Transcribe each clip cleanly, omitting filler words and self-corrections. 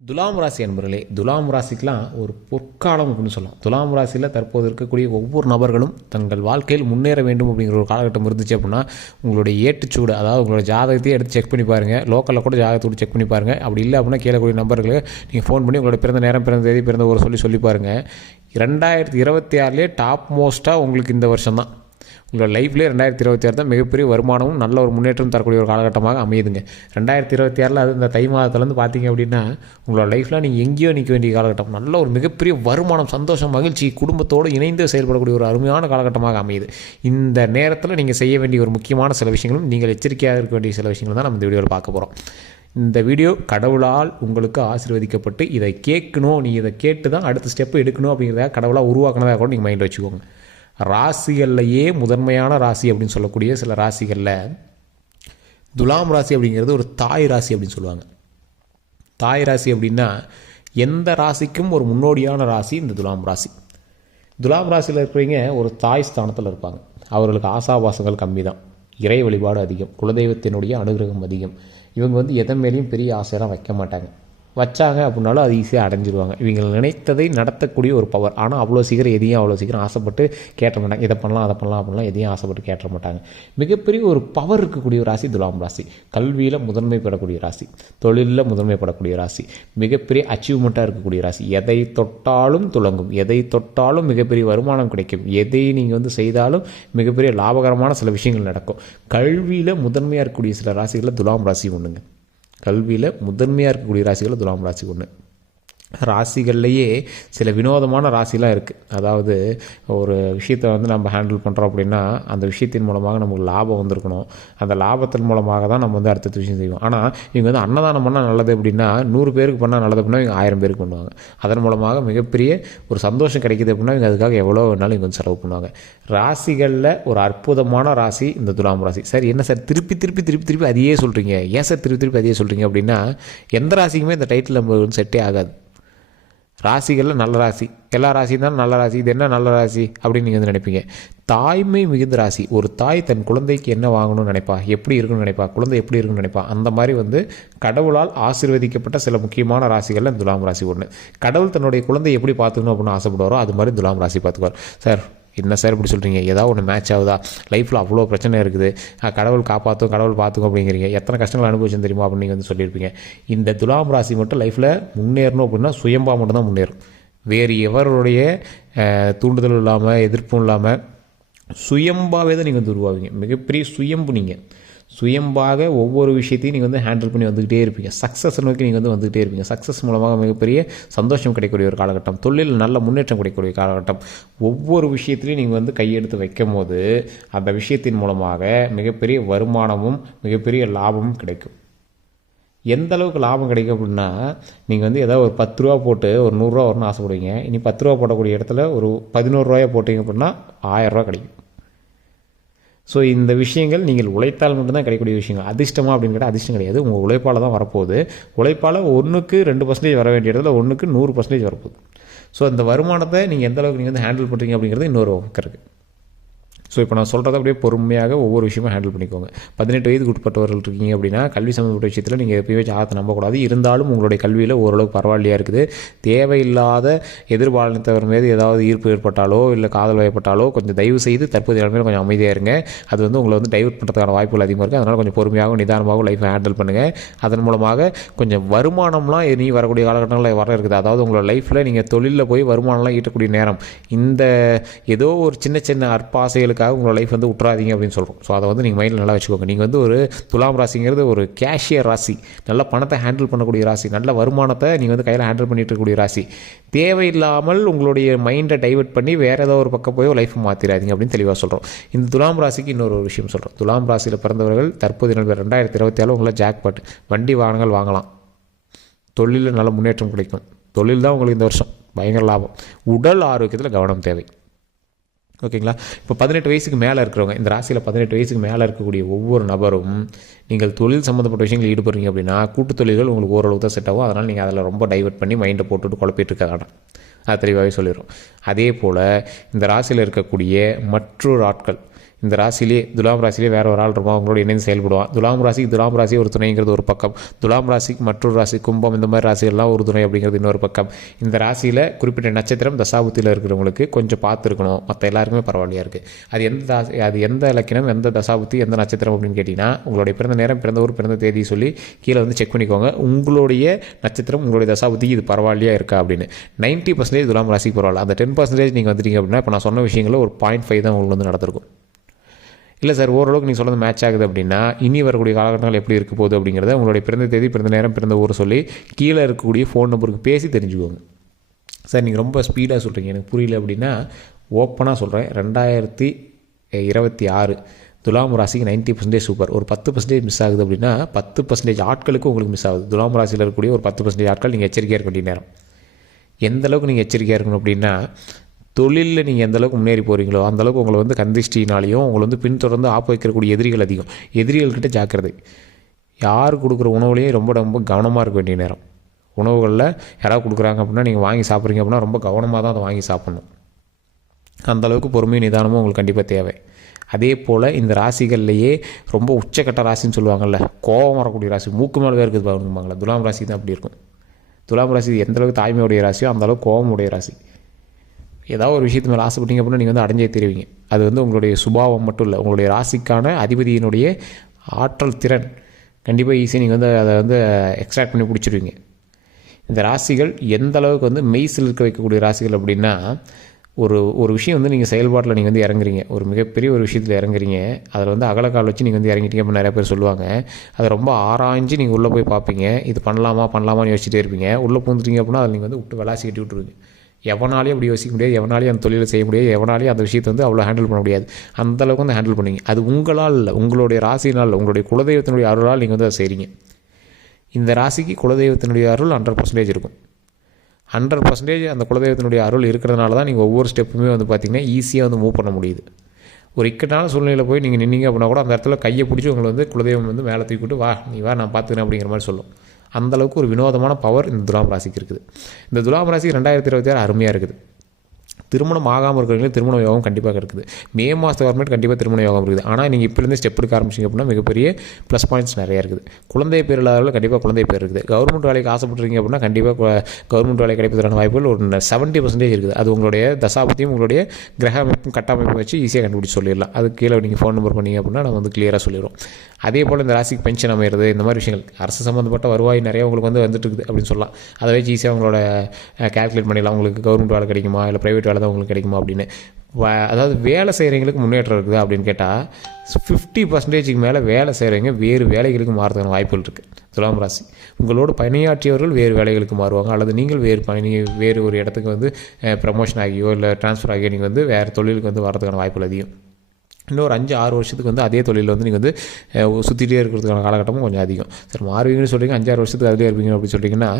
துலாம் ராசி அன்பர்களே, துலாம் ராசிக்கெலாம் ஒரு பொற்காலம் அப்படின்னு சொல்லலாம். துலாம் ராசியில் தற்போது இருக்கக்கூடிய ஒவ்வொரு நபர்களும் தங்கள் வாழ்க்கையில் முன்னேற வேண்டும் அப்படிங்கிற ஒரு காலகட்டம் இருந்துச்சு அப்படின்னா, உங்களுடைய ஏட்டுச்சூடு, அதாவது உங்களோட ஜாதகத்தையே எடுத்து செக் பண்ணி பாருங்கள். லோக்கலில் கூட ஜாதகத்தோடு செக் பண்ணி பாருங்கள். அப்படி இல்லை அப்படின்னா கீழக்கூடிய நம்பர்களுக்கு நீங்கள் ஃபோன் பண்ணி உங்களோட பிறந்த நேரம், பிறந்த தேதி, பிறந்த ஊரை சொல்லி பாருங்கள். 2026 டாப் மோஸ்ட்டாக உங்களுக்கு இந்த வருஷம் தான். உங்களோட லைஃப்லேயே 2026 தான் மிகப்பெரிய வருமானமும் நல்ல ஒரு முன்னேற்றம் தரக்கூடிய ஒரு காலகட்டமாக அமையுதுங்க. 2026 அது இந்த தை மாதத்துலேருந்து பார்த்தீங்க அப்படின்னா உங்களோட லைஃப்பில் நீங்கள் எங்கேயோ நிற்க வேண்டிய காலகட்டம், நல்ல ஒரு மிகப்பெரிய வருமானம், சந்தோஷம், மகிழ்ச்சி, குடும்பத்தோடு இணைந்து செயல்படக்கூடிய ஒரு அருமையான காலகட்டமாக அமையுது. இந்த நேரத்தில் நீங்கள் செய்ய வேண்டிய ஒரு முக்கியமான சில விஷயங்களும் நீங்கள் எச்சரிக்கையாக இருக்க வேண்டிய சில விஷயங்களும் தான் நம்ம இந்த வீடியோவில் பார்க்க போகிறோம். இந்த வீடியோ கடவுளால் உங்களுக்கு ஆசீர்வதிக்கப்பட்டு இதை கேட்கணும், நீ இதை கேட்டு தான் அடுத்த ஸ்டெப்பு எடுக்கணும் அப்படிங்கிறத கடவுளாக உருவாக்கினதாக கூட நீங்கள் மைண்டில் வச்சுக்கோங்க. ராசிகள்லையே முதன்மையான ராசி அப்படின்னு சொல்லக்கூடிய சில ராசிகளில் துலாம் ராசி அப்படிங்கிறது ஒரு தாய் ராசி அப்படின்னு சொல்லுவாங்க. தாய் ராசி அப்படின்னா எந்த ராசிக்கும் ஒரு முன்னோடியான ராசி இந்த துலாம் ராசி. துலாம் ராசியில் இருக்கிறவங்க ஒரு தாய் ஸ்தானத்தில் இருப்பாங்க. அவர்களுக்கு ஆசாபாசங்கள் கம்மி தான், இறை வழிபாடு அதிகம், குலதெய்வத்தினுடைய அனுகிரகம் அதிகம். இவங்க எதன் மேலேயும் பெரிய ஆசையெல்லாம் வைக்க மாட்டாங்க. வச்சாங்க அப்படின்னாலும் அது ஈஸியாக அடைஞ்சிருவாங்க. இவங்க நினைத்ததை நடத்தக்கூடிய ஒரு பவர். ஆனால் அவ்வளோ சீக்கிரம் ஆசைப்பட்டு கேட்ட மாட்டாங்க. இதை பண்ணலாம் அதை பண்ணலாம் அப்படின்லாம் எதையும் ஆசைப்பட்டு கேட்ட மாட்டாங்க. மிகப்பெரிய ஒரு பவர் இருக்கக்கூடிய ஒரு ராசி துலாம் ராசி. கல்வியில் முதன்மைப்படக்கூடிய ராசி, தொழிலில் முதன்மைப்படக்கூடிய ராசி, மிகப்பெரிய அச்சீவ்மெண்ட்டாக இருக்கக்கூடிய ராசி. எதை தொட்டாலும் துலங்கும், எதை தொட்டாலும் மிகப்பெரிய வருமானம் கிடைக்கும், எதை நீங்கள் செய்தாலும் மிகப்பெரிய லாபகரமான சில விஷயங்கள் நடக்கும். கல்வியில் முதன்மையாக இருக்கக்கூடிய சில ராசிகளில் துலாம் ராசி ஒன்றுங்க. கல்வியில் முதன்மையாக இருக்கக்கூடிய ராசிகளில் துலாம் ராசி ஒன்று. ராசிகள்லையே சில வினோதமான ராசிலாம் இருக்குது. அதாவது ஒரு விஷயத்தை நம்ம ஹேண்டில் பண்ணுறோம் அப்படின்னா அந்த விஷயத்தின் மூலமாக நமக்கு லாபம் வந்திருக்கணும். அந்த லாபத்தின் மூலமாக தான் நம்ம அடுத்த விஷயம் செய்வோம். ஆனால் இவங்க அன்னதானம் பண்ணால் நல்லது அப்படின்னா 100 பேருக்கு பண்ணால் நல்லது அப்படின்னா இவங்க 1000 பேருக்கு பண்ணுவாங்க. அதன் மூலமாக மிகப்பெரிய ஒரு சந்தோஷம் கிடைக்கிது அப்படின்னா இவங்க அதுக்காக எவ்வளோ வேணாலும் இவங்க செலவு பண்ணுவாங்க. ராசிகளில் ஒரு அற்புதமான ராசி இந்த துலாம் ராசி. சார் என்ன சார் திருப்பி அதையே சொல்கிறீங்க, ஏன் சார் திருப்பி அதையே சொல்கிறீங்க அப்படின்னா எந்த ராசிக்குமே இந்த டைட்டில் நம்ம செட்டே ஆகாது. ராசிகளில் நல்ல ராசி, எல்லா ராசியும் தான் நல்ல ராசி, இது என்ன நல்ல ராசி அப்படின்னு நீங்கள் நினைப்பீங்க. தாய்மை மிகுந்த ராசி. ஒரு தாய் தன் குழந்தைக்கு என்ன வாங்கணும்னு நினைப்பா, எப்படி இருக்குன்னு நினைப்பா, குழந்தை எப்படி இருக்குன்னு நினைப்பா. அந்த மாதிரி கடவுளால் ஆசீர்வதிக்கப்பட்ட சில முக்கியமான ராசிகளில் துலாம் ராசி ஒன்று. கடவுள் தன்னுடைய குழந்தை எப்படி பார்த்துக்கணும் அப்படின்னு ஆசைப்படுவாரோ அது மாதிரி துலாம் ராசி பார்த்துக்குவார். சார் என்ன சார் இப்படி சொல்கிறீங்க, ஏதாவது ஒன்று மேட்ச் ஆகுதா, லைஃப்பில் அவ்வளோ பிரச்சனை இருக்குது, கடவுள் காப்பாற்றும், கடவுள் பார்த்துக்கும் அப்படிங்கிறீங்க, எத்தனை கஷ்டங்கள் அனுபவிச்சு தெரியுமா அப்படின்னு நீங்கள் சொல்லியிருப்பீங்க. இந்த துலாம் ராசி மட்டும் லைஃப்பில் முன்னேறணும் அப்படின்னா சுயம்பா மட்டும்தான் முன்னேறும். வேறு எவருடைய தூண்டுதலும் இல்லாமல் எதிர்ப்பும் இல்லாமல் சுயம்பாவே தான் நீங்கள் உருவாவீங்க. மிகப்பெரிய சுயம்பு. நீங்கள் சுயம்பாக ஒவ்வொரு விஷயத்தையும் நீங்கள் ஹேண்டில் பண்ணி வந்துக்கிட்டே இருப்பீங்க. சக்ஸஸ் நோக்கி நீங்கள் வந்துக்கிட்டே இருப்பீங்க. சக்ஸஸ் மூலமாக மிகப்பெரிய சந்தோஷம் கிடைக்கக்கூடிய ஒரு காலகட்டம், தொழில் நல்ல முன்னேற்றம் கிடைக்கக்கூடிய காலகட்டம். ஒவ்வொரு விஷயத்துலையும் நீங்கள் கையெடுத்து வைக்கும் போது அந்த விஷயத்தின் மூலமாக மிகப்பெரிய வருமானமும் மிகப்பெரிய லாபமும் கிடைக்கும். எந்த அளவுக்கு லாபம் கிடைக்கும் அப்படின்னா நீங்கள் ஏதாவது ஒரு 10 ரூபா போட்டு ஒரு 100 ரூபா வரணும்னு ஆசைப்படுவீங்க. இனி 10 ரூபா போடக்கூடிய இடத்துல ஒரு 11 ரூபாயை போட்டிங்க அப்படின்னா 1000 ரூபா கிடைக்கும். ஸோ இந்த விஷயங்கள் நீங்கள் உழைத்தால் மட்டும்தான் கிடைக்கக்கூடிய விஷயங்கள். அதிர்ஷ்டமா அப்படின்னு கேட்டால் அதிர்ஷ்டம் கிடையாது. உங்கள் உழைப்பால் தான் வரப்போகுது. உழைப்பால் 1க்கு 2% வர வேண்டிய இடத்துல 1க்கு 100% வரப்போகுது. ஸோ அந்த வருமானத்தை நீங்கள் எந்த அளவுக்கு நீங்கள் ஹேண்டில் பண்ணுறீங்க அப்படிங்கிறது இன்னொரு பக்கம் இருக்குது. ஸோ இப்போ நான் சொல்கிறத அப்படியே பொறுமையாக ஒவ்வொரு விஷயமும் ஹேண்டில் பண்ணிக்கோங்க. 18 வயதுக்கு உட்பட்டவர்கள் இருக்கீங்க அப்படின்னா கல்வி சம்மந்தப்பட்ட விஷயத்தில் நீங்கள் எப்பயுமே ஜாதகத்தை நம்பக்கூடாது. இருந்தாலும் உங்களுடைய கல்வியில் ஓரளவுக்கு பரவாயில்லையாக இருக்குது. தேவையில்லாத எதிர்பாலினத்தவர் மீது ஏதாவது ஈர்ப்பு ஏற்பட்டாலோ இல்லை காதல் வயப்பட்டாலோ கொஞ்சம் தயவு செய்து தற்போதைய நிலைமையில் கொஞ்சம் அமைதியாக இருங்க. அது உங்களை டைவர்ட் பண்ணுறதுக்கான வாய்ப்புகள் அதிகமாக இருக்குது. அதனால் கொஞ்சம் பொறுமையாகவும் நிதானமாகவும் லைஃப்பை ஹேண்டில் பண்ணுங்கள். அதன் மூலமாக கொஞ்சம் வருமானம்லாம் இனி வரக்கூடிய காலகட்டங்களில் வர இருக்குது. அதாவது உங்களோட லைஃப்பில் நீங்கள் தொழிலில் போய் வருமானம்லாம் ஈட்டக்கூடிய நேரம். இந்த ஏதோ ஒரு சின்ன அற்பாசைகளுக்கு உங்களோட லைஃப் விட்டுறாதீங்க அப்படின்னு சொல்கிறோம். ஸோ அதை நீங்கள் மைண்டில் நல்லா வச்சுக்கோங்க. நீங்கள் ஒரு துலாம் ராசிங்கிறது ஒரு கேஷியர் ராசி, நல்ல பணத்தை ஹேண்டில் பண்ணக்கூடிய ராசி, நல்ல வருமானத்தை நீங்கள் கையில் ஹேண்டில் பண்ணிட்டு இருக்கக்கூடிய ராசி. தேவையில்லாமல் உங்களுடைய மைண்டை டைவர்ட் பண்ணி வேறு ஏதோ ஒரு பக்கம் போய் லைஃப்பை மாற்றிடாதீங்க அப்படின்னு தெளிவாக சொல்கிறோம். இந்த துலாம் ராசிக்கு இன்னொரு விஷயம் சொல்கிறோம். துலாம் ராசியில் பிறந்தவர்கள் தற்போது 2026 உங்களை ஜாக்பாட் வண்டி வாகனங்கள் வாங்கலாம். தொழிலில் நல்ல முன்னேற்றம் கிடைக்கும். தொழில் தான் உங்களுக்கு இந்த வருஷம் பயங்கர லாபம். உடல் ஆரோக்கியத்தில் கவனம் தேவை. ஓகேங்களா? இப்போ 18 வயசுக்கு மேலே இருக்கிறவங்க, இந்த ராசியில் 18 வயசுக்கு மேலே இருக்கக்கூடிய ஒவ்வொரு நபரும் நீங்கள் தொழில் சம்மந்தப்பட்ட விஷயங்கள் ஈடுபடுறீங்க அப்படின்னா கூட்டு தொழில்கள் உங்களுக்கு ஓரளவு தான் செட் ஆகும். அதனால் நீங்கள் அதில் ரொம்ப டைவர்ட் பண்ணி மைண்டை போட்டுட்டு குழப்பிட்டு இருக்க வேண்டாம். அது தெளிவாகவே சொல்லிடும். அதே போல் இந்த ராசியில் இருக்கக்கூடிய மற்றொரு ஆட்கள் இந்த ராசியிலே துலாம் ராசியிலே வேறு ஒரு ஆள் இருப்பான், அவங்களோட இணைந்து செயல்படுவான். துலாம் ராசி ஒரு துணைங்கிறது ஒரு பக்கம், துலாம் ராசிக்கு மற்றொரு ராசி கும்பம் இந்த மாதிரி ராசிகள்லாம் ஒரு துணை அப்படிங்கிறது இன்னொரு பக்கம். இந்த ராசியில் குறிப்பிட்ட நட்சத்திரம் தசாபுத்தியில் இருக்கிறவங்களுக்கு கொஞ்சம் பார்த்துருக்கணும், மற்ற எல்லாருக்குமே பரவாயில்லையா இருக்குது. அது எந்த இலக்கினம், எந்த தசாபுத்தி, எந்த நட்சத்திரம் அப்படின்னு கேட்டிங்கன்னா உங்களுடைய பிறந்த நேரம், பிறந்த ஊர், பிறந்த தேதி சொல்லி கீழே வந்து செக் பண்ணிக்கோங்க. உங்களுடைய நட்சத்திரம், உங்களுடைய தசாபுத்திக்கு இது பரவாயில்லையா இருக்கா அப்படின்னு. 90% துலாம் ராசிக்கு பரவாயில்ல. அந்த 10% நீங்கள் வந்துட்டீங்க அப்படின்னா இப்போ நான் சொன்ன விஷயங்களில் ஒரு 0.5 தான் உங்களுக்கு வந்து நடந்திருக்கும். இல்லை சார் ஓரளவுக்கு நீங்கள் சொல்கிறது மேட்ச் ஆகுது அப்படின்னா இனி வரக்கூடிய காலகட்டங்கள் எப்படி இருக்க போகுது அப்படிங்கிறத உங்களுடைய பிறந்த தேதி, பிறந்த நேரம், பிறந்த ஊர் சொல்லி கீழே இருக்கக்கூடிய ஃபோன் நம்பருக்கு பேசி தெரிஞ்சுக்கோங்க. சார் நீங்கள் ரொம்ப ஸ்பீடாக சொல்கிறீங்க, எனக்கு புரியல அப்படின்னா ஓப்பனாக சொல்கிறேன். 2026 துலாம் ராசிக்கு 90% சூப்பர். ஒரு 10% மிஸ் ஆகுது அப்படின்னா 10% ஆட்களுக்கு உங்களுக்கு மிஸ் ஆகுது. துலாம் ராசியில் இருக்கக்கூடிய ஒரு 10% ஆட்கள் நீங்கள் எச்சரிக்கையாக இருக்க வேண்டிய நேரம். எந்தளவுக்கு நீங்கள் எச்சரிக்கையாக இருக்கணும் அப்படின்னா தொழிலில் நீங்கள் எந்தளவுக்கு முன்னேறி போகிறீங்களோ அந்தளவுக்கு உங்களை வந்து கந்திஷ்டினாலையும் உங்களை வந்து பின்தொடர்ந்து ஆப்பு வைக்கக்கூடிய எதிரிகள் அதிகம். எதிரிகள்கிட்ட ஜாக்கிரதை. யார் கொடுக்குற உணவுலேயும் ரொம்ப ரொம்ப கவனமாக இருக்க வேண்டிய நேரம். உணவுகளில் யாராவது கொடுக்குறாங்க அப்படின்னா நீங்கள் வாங்கி சாப்பிட்றீங்க அப்படின்னா ரொம்ப கவனமாக தான் அதை வாங்கி சாப்பிட்ணும். அந்தளவுக்கு பொறுமையும் நிதானமும் உங்களுக்கு கண்டிப்பாக தேவை. அதே போல் இந்த ராசிகள்லையே ரொம்ப உச்சக்கட்ட ராசின்னு சொல்லுவாங்கள்ல, கோபம் வரக்கூடிய ராசி, மூக்கு மேலே இருக்குது பாருங்கம்பாங்களே, துலாம் ராசி தான் அப்படி இருக்கும். துலாம் ராசி எந்தளவுக்கு தாய்மையுடைய ராசியோ அந்தளவுக்கு கோபமுடைய ராசி. ஏதாவது ஒரு விஷயத்து மேலே ஆசைப்பட்டீங்க அப்படின்னா நீங்கள் வந்து அடைஞ்சே தெரிவிங்க. அது வந்து உங்களுடைய சுபாவம் மட்டும் இல்லை, உங்களுடைய ராசிக்கான அதிபதியினுடைய ஆற்றல் திறன் கண்டிப்பாக ஈஸியாக நீங்கள் வந்து அதை வந்து எக்ஸ்ட்ராக்ட் பண்ணி பிடிச்சிருவீங்க. இந்த ராசிகள் எந்த அளவுக்கு வந்து மெய்சில் இருக்க வைக்கக்கூடிய ராசிகள் அப்படின்னா ஒரு விஷயம் வந்து நீங்கள் செயல்பாட்டில் நீங்கள் வந்து இறங்குறீங்க, ஒரு மிகப்பெரிய ஒரு விஷயத்தில் இறங்குறீங்க, அதில் வந்து அகலக்கால் வச்சு நீங்கள் வந்து இறங்கிட்டீங்க அப்படின்னு நிறைய பேர் சொல்லுவாங்க. அதை ரொம்ப ஆராய்ஞ்சு நீங்கள் உள்ளே போய் பார்ப்பீங்க, இது பண்ணலாமான்னு யோசிச்சுட்டே இருப்பீங்க. உள்ளே பூந்துட்டீங்க அப்படின்னா அதை நீங்கள் வந்து விட்டு விளாசி கட்டி விட்டுருவீங்க. எவனாலையும் அப்படி யோசிக்க முடியாது, எவனாலையும் அந்த தொழிலை செய்ய முடியாது, எவனாலையும் அந்த விஷயத்தை வந்து அவ்வளோ ஹேண்டில் பண்ண முடியாது. அந்தளவுக்கு வந்து ஹேண்டில் பண்ணுவீங்க. அது உங்களால் இல்லை, உங்களுடைய ராசினால், உங்களுடைய குலதெய்வத்தினுடைய அருளால் நீங்கள் வந்து அதை செய்கிறீங்க. இந்த ராசிக்கு குலதெய்வத்தினுடைய அருள் 100% இருக்கும். 100% அந்த குலதெய்வத்தினுடைய அருள் இருக்கிறதுனால தான் நீங்கள் ஒவ்வொரு ஸ்டெப்புமே வந்து பார்த்திங்கன்னா ஈஸியாக வந்து மூவ் பண்ண முடியுது. ஒரு இக்கட்டான சூழ்நிலையில் போய் நீங்கள் நின்னீங்க அப்படின்னா கூட அந்த இடத்துல கையை பிடிச்சி உங்களை வந்து குலதெய்வம் வந்து மேலே தூக்கிட்டு வா நீ வா நான் பார்த்துக்கிறேன் அப்படிங்கிற மாதிரி சொல்லும். அந்தளவுக்கு ஒரு வினோதமான பவர் இந்த துலாம் ராசிக்கு இருக்குது. இந்த துலாம் ராசி 2026 அருமையாக இருக்குது. திருமணம் ஆகாமல் இருக்கிறவங்களுக்கு திருமண யோகம் கண்டிப்பாக இருக்குது. மே மாதத்து கவர்மெண்ட் கண்டிப்பாக திருமண யோகம் இருக்குது. ஆனால் நீங்கள் இப்போலேருந்து ஸ்டெப் எடுக்க ஆரம்பிச்சிங்க அப்படின்னா மிகப்பெரிய ப்ளஸ் பாயிண்ட்ஸ் நிறையா இருக்குது. குழந்தை பேர் இல்லாதவர்கள் கண்டிப்பாக குழந்தை பேர் இருக்குது. கவர்மெண்ட் வேலைக்கு ஆசைப்பட்டுருக்கீங்க அப்படின்னா கண்டிப்பாக கவர்மெண்ட் வேலை கிடைப்பதற்கான வாய்ப்புகள் ஒரு 70% இருக்குது. அது உங்களுடைய தசாபத்தியும் உங்களுடைய கிரக அமைப்பும் கட்டமைப்பும் வச்சு ஈஸியாக கண்டுபிடிச்சி சொல்லிடலாம். அது கீழே நீங்கள் ஃபோன் நம்பர் பண்ணிங்க அப்படின்னா நம்ம வந்து கிளியராக சொல்லிடுவோம். அதே போல் இந்த ராசிக்கு பென்ஷன் அமையிறது, இந்த மாதிரி விஷயங்கள் அரசு சம்மந்தப்பட்ட வருவாய் நிறைய உங்களுக்கு வந்து வந்துட்டு இருக்குது அப்படின்னு சொல்லலாம். அதை வச்சு ஈஸியாக உங்களோட கேல்குலேட் பண்ணிடலாம். உங்களுக்கு கவர்மெண்ட் வேலை கிடைக்குமா இல்லை ப்ரைவேட் வேலை தான் உங்களுக்கு கிடைக்குமா அப்படின்னு. அதாவது வேலை செய்கிறவங்களுக்கு முன்னேற்றம் இருக்குதா அப்படின்னு கேட்டால் 50%க்கு மேலே வேலை செய்கிறவங்க வேறு வேலைகளுக்கு மாறுறதுக்கான வாய்ப்புகள் இருக்குது. துலாம் ராசி உங்களோட பணியாற்றியவர்கள் வேறு வேலைகளுக்கு மாறுவாங்க, அல்லது நீங்கள் வேறு ஒரு இடத்துக்கு வந்து ப்ரமோஷன் ஆகியோ இல்லை ட்ரான்ஸ்ஃபர் ஆகியோ நீங்கள் வந்து வேறு தொழிலுக்கு வந்து வரதுக்கான வாய்ப்புகள் அதிகம். இன்னொரு 5-6 வருஷத்துக்கு வந்து அதே தொழிலில் வந்து நீங்கள் வந்து சுற்றிகிட்டே இருக்கிறதுக்கான காலகட்டமும் கொஞ்சம் அதிகம். சார் மாறுவீங்கன்னு சொல்கிறீங்க, 5-6 வருஷத்துக்கு அதிலே இருப்பீங்க அப்படின்னு சொல்லிட்டிங்கன்னா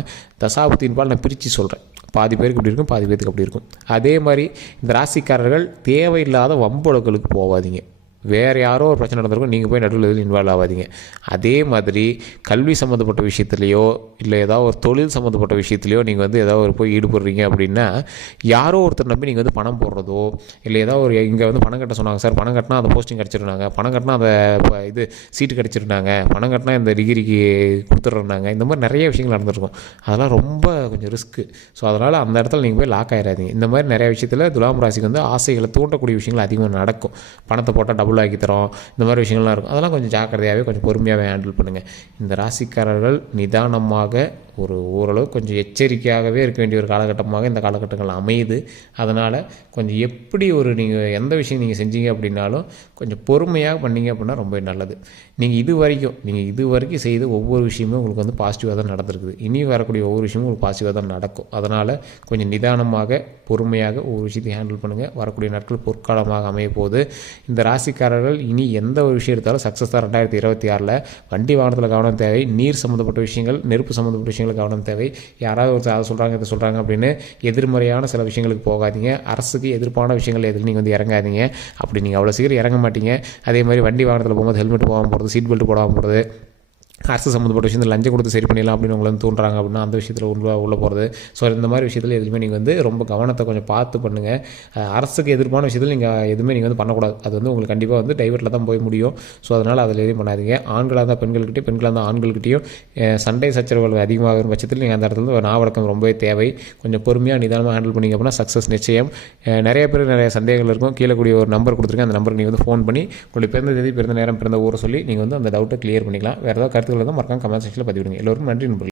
தசாபத்தின் பால் நான் பிரித்து சொல்கிறேன். பாதி பேருக்கு இப்படி இருக்கும், பாதி பேருக்கு அப்படி இருக்கும். அதே மாதிரி இந்த ராசிக்காரர்கள் தேவையில்லாத வம்புகளுக்கு போகாதீங்க. வேறு யாரோ ஒரு பிரச்சனை நடந்திருக்கும், நீங்கள் போய் நடுவில் இதில் இன்வால்வ் ஆகாதீங்க. அதே மாதிரி கல்வி சம்மந்தப்பட்ட விஷயத்துலையோ இல்லை ஏதாவது ஒரு தொழில் சம்மந்தப்பட்ட விஷயத்துலையோ நீங்கள் வந்து ஏதாவது ஒரு போய் ஈடுபடுறீங்க அப்படின்னா யாரோ ஒருத்தர் நம்பி நீங்கள் வந்து பணம் போடுறதோ இல்லை ஏதாவது ஒரு இங்கே வந்து பணம் கட்ட சொன்னாங்க சார், பணம் கட்டினா அந்த போஸ்டிங் கிடச்சிருந்தாங்க, பணம் கட்டினா அந்த இது சீட்டு கிடச்சிருந்தாங்க, பணம் கட்டினா இந்த டிகிரிக்கு கொடுத்துட்றாங்க, இந்த மாதிரி நிறைய விஷயங்கள் நடந்திருக்கும். அதெல்லாம் ரொம்ப கொஞ்சம் ரிஸ்க்கு. ஸோ அதனால் அந்த இடத்துல நீங்கள் போய் லாக் ஆகிடாதீங்க. இந்த மாதிரி நிறைய விஷயத்தில் துலாம் ராசிக்கு வந்து ஆசைகளை தூண்டக்கூடிய விஷயங்கள் அதிகமாக நடக்கும். பணத்தை போட்டால் டபுள் ஆக்கி தரோம், இந்த மாதிரி விஷயங்கள்லாம் இருக்கும். அதெல்லாம் கொஞ்சம் ஜாக்கிரதையாகவே கொஞ்சம் பொறுமையாகவே ஹேண்டில் பண்ணுங்கள். இந்த ராசிக்காரர்கள் நிதானமாக ஓரளவு கொஞ்சம் எச்சரிக்கையாகவே இருக்க வேண்டிய ஒரு காலகட்டமாக இந்த காலகட்டங்கள் அமையுது. அதனால் கொஞ்சம் எப்படி நீங்கள் எந்த விஷயம் நீங்கள் செஞ்சீங்க அப்படின்னாலும் கொஞ்சம் பொறுமையாக பண்ணீங்க அப்படின்னா ரொம்ப நல்லது. நீங்கள் இது வரைக்கும் செய்த ஒவ்வொரு விஷயமும் உங்களுக்கு வந்து பாசிட்டிவாக தான் நடந்திருக்குது. இனி வரக்கூடிய ஒவ்வொரு விஷயமும் உங்களுக்கு பாசிட்டிவாக தான் நடக்கும். அதனால் கொஞ்சம் நிதானமாக பொறுமையாக ஒவ்வொரு விஷயத்தையும் ஹேண்டில் பண்ணுங்கள். வரக்கூடிய நாட்கள் பொற்காலமாக அமைய போகுது. இந்த ராசிக்காரர்கள் இனி எந்த ஒரு விஷயம் எடுத்தாலும் சக்ஸஸ் தான். 2026 வண்டி வாகனத்தில் கவனம் தேவை. நீர் சம்மந்தப்பட்ட விஷயங்கள், நெருப்பு சம்மந்தப்பட்ட விஷயங்கள் கவனம் தேவை. யாராவது ஒரு அதை சொல்கிறாங்க இதை சொல்கிறாங்க அப்படின்னு எதிர்மறையான சில விஷயங்களுக்கு போகாதீங்க. அரசுக்கு எதிர்ப்பான விஷயங்கள் எதில் நீங்கள் வந்து இறங்காதீங்க. அப்படி நீங்கள் அவ்வளோ சீக்கிரம் இறங்க மாட்டீங்க. அதே மாதிரி வண்டி வாகனத்தில் போகும்போது ஹெல்மெட் போகாமல் போகிறது, சீட் பெல்ட் போடாமல் போகிறது, அரசு சம்மந்தப்பட்ட விஷயத்தில் லஞ்சம் கொடுத்து சரி பண்ணிடலாம் அப்படின்னு உங்களை வந்து தூண்டுறாங்க அப்படின்னா அந்த விஷயத்தில் உள்ளே போகிறது. ஸோ இந்த மாதிரி விஷயத்தில் எதுவுமே நீங்கள் வந்து ரொம்ப கவனத்தை கொஞ்சம் பார்த்து பண்ணுங்கள். அரசுக்கு எதிர்ப்பான விஷயத்தில் நீங்கள் எதுவுமே நீங்கள் வந்து பண்ணக்கூடாது. அது வந்து உங்களுக்கு கண்டிப்பாக வந்து டைவர்ட்டில் தான் போய் முடியும். ஸோ அதனால் அதில் எதுவும் பண்ணாதீங்க. ஆண்களாக இருந்தால் பெண்கள்கிட்டையும், பெண்களாக இருந்தால் ஆண்கள்கிட்டையும் சண்டை சச்சரவுகள் அதிகமாகிற பட்சத்தில் நீங்கள் அந்த இடத்துல ஒரு நாவடக்கம் ரொம்பவே தேவை. கொஞ்சம் பொறுமையாக நிதானமாக ஹேண்டில் பண்ணிங்க அப்படின்னா சக்ஸஸ் நிச்சயம். நிறைய பேர் நிறைய சந்தேகங்கள் இருக்கும். கீழே கூடிய ஒரு நம்பர் கொடுத்துருக்கேன். அந்த நம்பருக்கு நீங்கள் வந்து ஃபோன் பண்ணி உங்களுடைய பிறந்த தேதி, பிறந்த நேரம், பிறந்த ஊரை சொல்லி நீங்கள் வந்து அந்த டவுட்டை கிளியர் பண்ணிக்கலாம். வேறு ஏதாவது கருத்துக்கள் தான் மறக்காம கமெண்ட் செக்ஷனில் பதிவிடுங்க. எல்லோருக்கும் நன்றி நண்பர்களே.